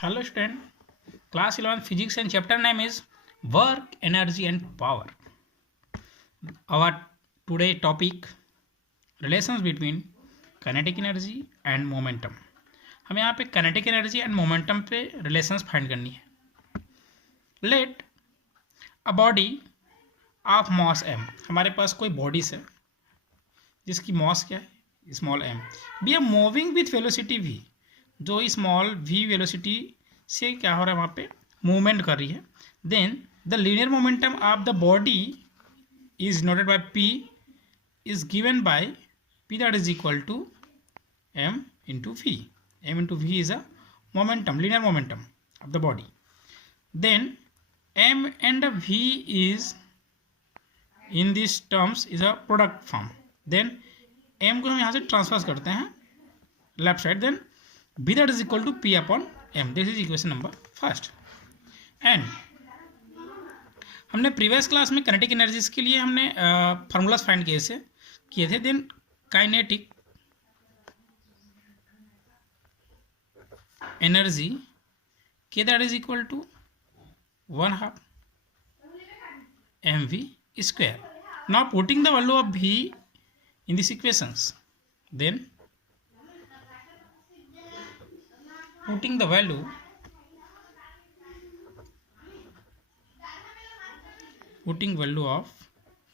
Hello student, class 11 physics and chapter name is work, energy and power. Our today topic relations between kinetic energy and momentum. हमें यहाँ पे kinetic energy and momentum पे relations find करनी है. Let a body of mass m, हमारे पास कोई bodies है जिसकी mass क्या है small m, be a moving with velocity v, जो स्मॉल v वेलोसिटी से क्या हो रहा है वहाँ पे मूवमेंट कर रही है. Then the linear momentum of the body is noted by p is given by p that is equal to m into v. m into v is a momentum, linear momentum of the body. Then m and v is in this terms is a product form. Then m को हम यहाँ से transfer करते हैं left side. Then b that is equal to p upon m. This is equation number first. And हमने previous class में kinetic energies के लिए हमने फार्मूलाज फाइंड किए थे. Then kinetic energy k that is equal to 1/2 mv square. Now putting the value of v in these equations, then putting the value of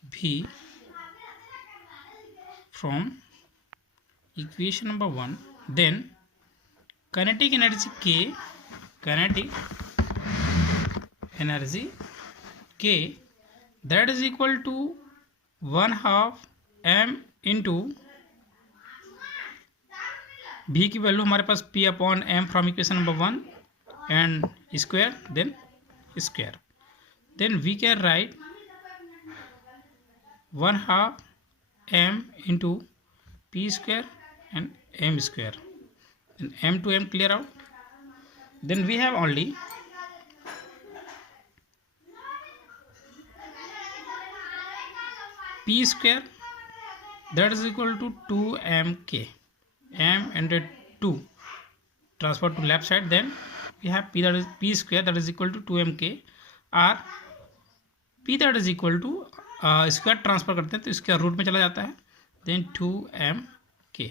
v from equation number 1, then kinetic energy k that is equal to 1/2 m into v की value हमारे पास p upon m from equation number 1 and square. Then we can write 1/2 m into p square and m square. Then m to m clear out. Then we have only p square that is equal to 2mk. m and 2 transfer to left side. Then we have p that is p square that is equal to 2mk, or p that is equal to square transfer करते हैं तो इसके root में चला जाता है. Then 2mk.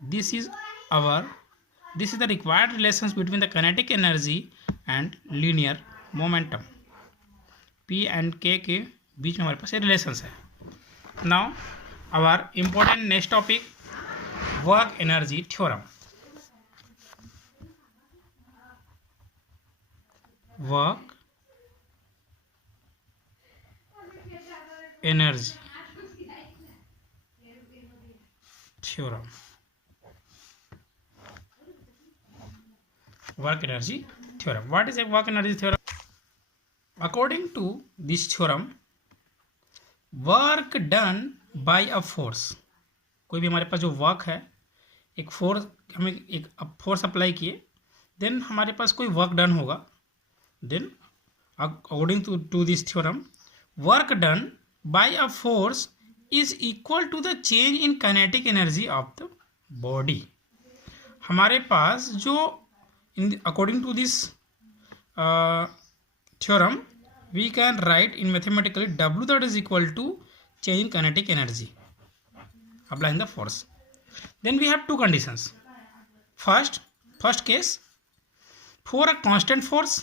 This is the required relations between the kinetic energy and linear momentum. p and k के बीच में हमारे पास ये रिलेशंस है. Now our important next topic, work energy theorem. Work energy theorem. Work energy theorem. What is a work energy theorem? According to this theorem, work done by a force, कोई भी हमारे पास जो वर्क है, एक force, हमें एक force apply किए, देन हमारे पास कोई वर्क डन होगा. Then according to this theorem, work done by a force is equal to the change in kinetic energy of the body. हमारे पास जो according to this theorem we can write in mathematically w that is equal to change in kinetic energy applying the force. Then we have two conditions. First case for a constant force,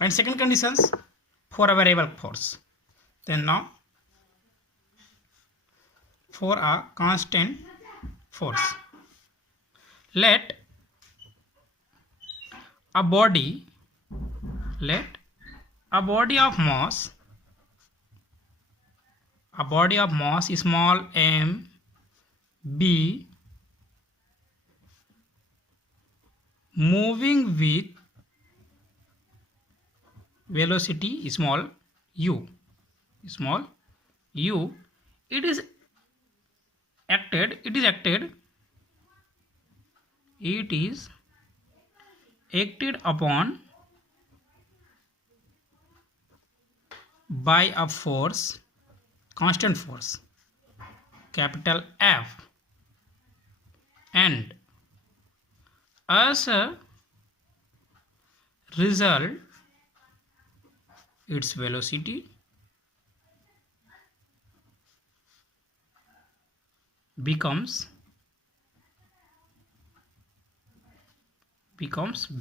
and second conditions for a variable force. Then now for a constant force, let a body of mass small m be moving with velocity small u. It is acted upon by a force, constant force, capital F, and as result its velocity becomes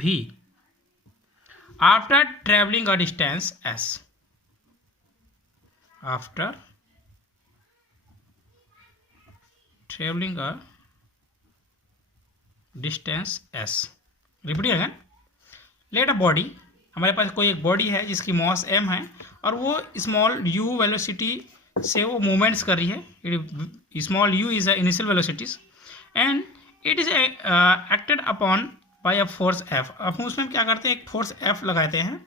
v after traveling a distance s. After traveling a distance s. Repeat again. Let a body, हमारे पास कोई एक body है जिसकी moss m है और वो small u velocity से वो मूवमेंट्स कर रही है. Small u is a initial velocities and it is acted upon bye a force f. अब हम उसमें क्या करते हैं, एक फोर्स f लगाते हैं.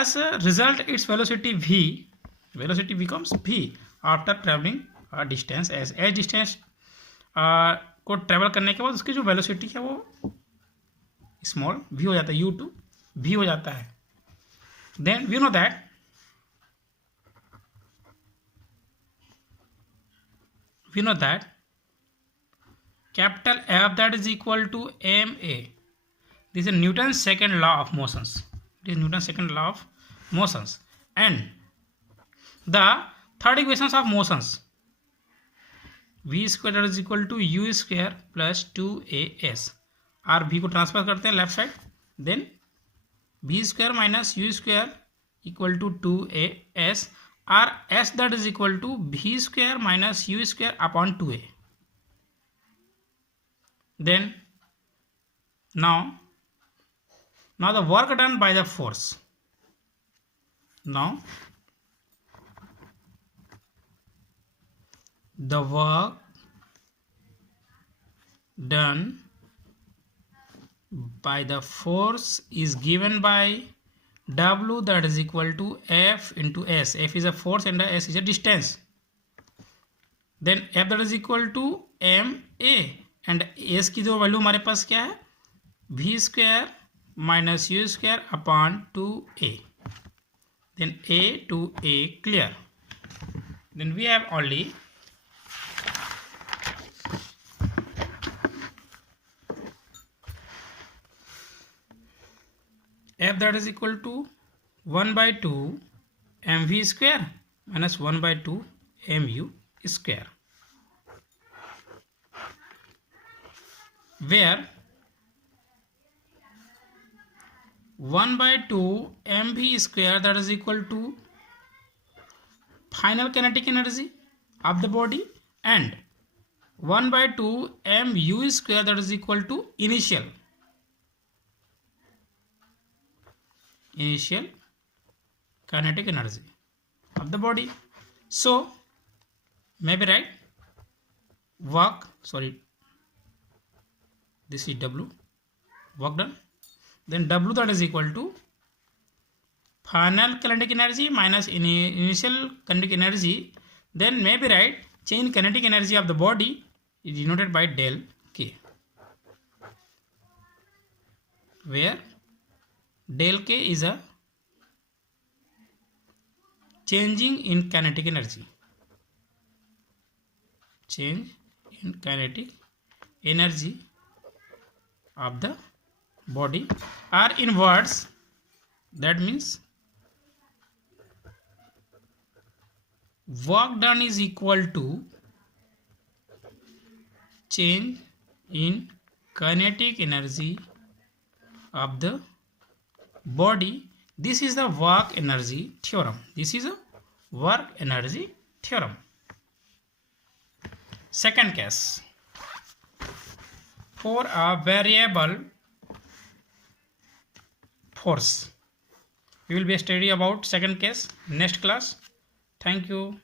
As result its velocity v, velocity becomes v after travelling distance as distance को ट्रेवल करने के बाद उसकी जो वेलोसिटी है वो स्मॉल v हो जाता है, u टू v हो जाता है. Then we know that capital F that is equal to ma. This is Newton's second law of motions. It is Newton's second law of motions. And the third equations of motions, v square that is equal to u square plus 2as. और v को transfer करते हैं left side. Then v square minus u square equal to 2as or s that is equal to v square minus u square upon 2a. Then now the work done by the force. Now the work done by the force is given by W that is equal to F into S. F is a force and S is a distance. Then F that is equal to ma and S की जो value हमारे पास क्या है, v square minus u square upon 2a. Then a to a clear. Then we have only F that is equal to 1 by 2 mv square minus 1 by 2 mu square, where 1 by 2 mv square that is equal to final kinetic energy of the body and 1 by 2 mu square that is equal to initial kinetic energy of the body. So maybe right work, this is W, work done. Then W that is equal to final kinetic energy minus initial kinetic energy. Then maybe right change kinetic energy of the body is denoted by del K, where del K is a changing in kinetic energy, change in kinetic energy of the body, or in words that means work done is equal to change in kinetic energy of the body. This is the work energy theorem. This is a work energy theorem. Second case, for a variable force. We will be studying about second case next class. Thank you.